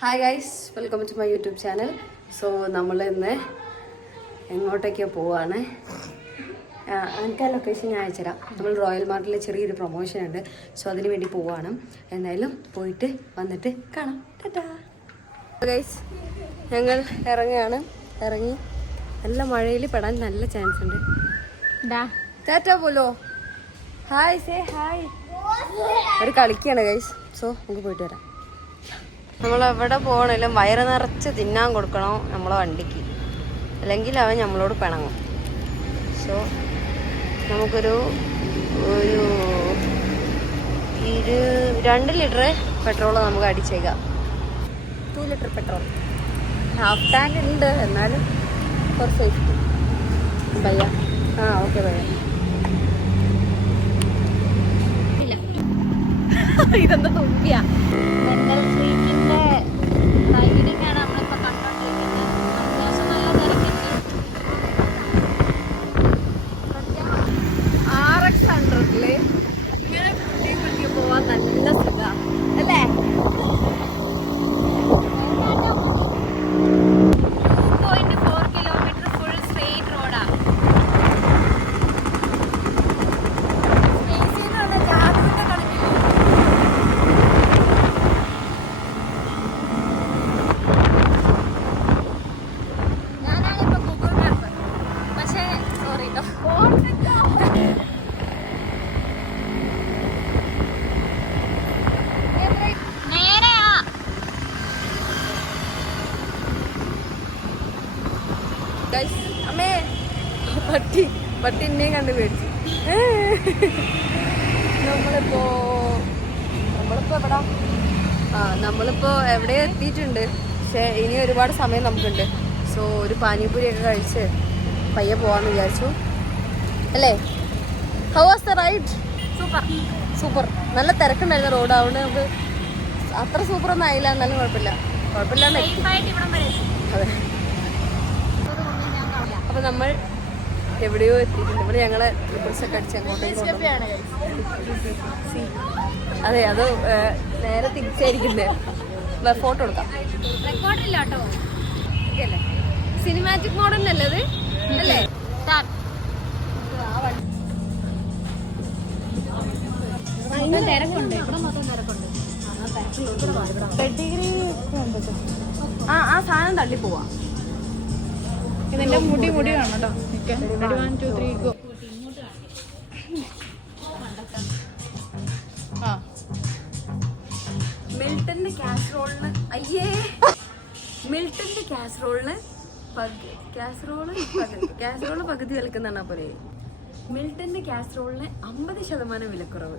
Hi guys, welcome to my YouTube channel. So നമ്മൾ ഇന്ന് എങ്ങോട്ടേക്കാണ് പോവാണ്. എനിക്ക് ആ ലൊക്കേഷൻ ഞാൻ അയച്ചുതരാം. നമ്മൾ റോയൽ മാർട്ടിൽ ചെറിയൊരു പ്രൊമോഷൻ ഉണ്ട്. സോ അതിന് വേണ്ടി പോവാണ്. എന്തായാലും പോയിട്ട് വന്നിട്ട് കാണാം. ടാറ്റാ ഗൈസ്, ഞങ്ങൾ ഇറങ്ങി നല്ല മഴയിൽ പെടാൻ നല്ല ചാൻസ് ഉണ്ട്. Tata Polo. Hi, say hi. അവർ കളിക്കുകയാണ് ഗൈസ്. സോ നമുക്ക് പോയിട്ട് വരാം. നമ്മളെവിടെ പോകണേലും വയറ് നിറച്ച് തിന്നാൻ കൊടുക്കണം നമ്മളെ വണ്ടിക്ക്, അല്ലെങ്കിൽ അവൻ നമ്മളോട് പിണങ്ങും. സോ നമുക്കൊരു 2 ലിറ്റർ പെട്രോൾ നമുക്ക് അടിച്ചേക്കാം. 2 ലിറ്റർ പെട്രോൾ, ഹാഫ് ടാങ്ക് ഉണ്ട്, എന്നാലും ഫോർ സേഫ്റ്റി. ഭയ്യ ഓക്കെ ഭയ്യ. ഇതെന്താ തുമ്പിയാ? മെന്റൽ സ്ട്രീറ്റിന്റെ റൈഡിംഗ് ആണ് നമ്മളിപ്പോ കണ്ടോണ്ടിരിക്കുന്നത്. അത്യാവശ്യം നല്ല തിരക്കുണ്ട്. RX100 ഇങ്ങനെ കുട്ടി പോവാൻ നല്ല സുഖമാണ് അല്ലേ? 2.4 കിലോമീറ്റർ ഫുൾ സ്ട്രെയിറ്റ് റോഡാ. അമ്മേ, പട്ടി എന്നെയും കണ്ട് പേടിച്ചു. നമ്മളിപ്പോ എവിടെ എത്തിയിട്ടുണ്ട്. പക്ഷെ ഇനി ഒരുപാട് സമയം നമുക്കുണ്ട്. സോ ഒരു പാനിപൂരിയൊക്കെ കഴിച്ച് പയ്യെ പോവാന്ന് വിചാരിച്ചു അല്ലേ? How was the ride? Super. നല്ല തിരക്കുണ്ടായിരുന്ന റോഡ്, അതുകൊണ്ട് നമുക്ക് അത്ര സൂപ്പറൊന്നും ആയില്ല. എന്നാലും കുഴപ്പമില്ല. അതെ. അപ്പൊ നമ്മൾ എവിടെയോ എത്തിയിട്ടുണ്ട്. ഇവിടെ ഞങ്ങളെ ട്രിപ്പിൾസൊക്കെ അടിച്ച് അങ്ങോട്ടേക്ക്. അതെ, അത് നേരെ തിരിച്ചായിരിക്കുന്നേ. ഫോട്ടോ എടുക്കാം. റെക്കോർഡില്ല കേട്ടോ. അല്ലേ, സിനിമാറ്റിക് മോഡലിനല്ലേ അത് അല്ലേ? തിരക്കുണ്ട്, ഇവിടെ മൊത്തം തിരക്കുണ്ട്. ആ സാധനം തള്ളി പോവാ. ഇതിന്റെ മുടി കാണണം കേട്ടോ. 1 2 3 ഗോ. മിൽട്ടന്റെ കാസറോള് പകുതി വിലക്കെന്നാണ് പോലെ. മിൽട്ടന്റെ കാസറോളിന് 50% വിലക്കുറവ്.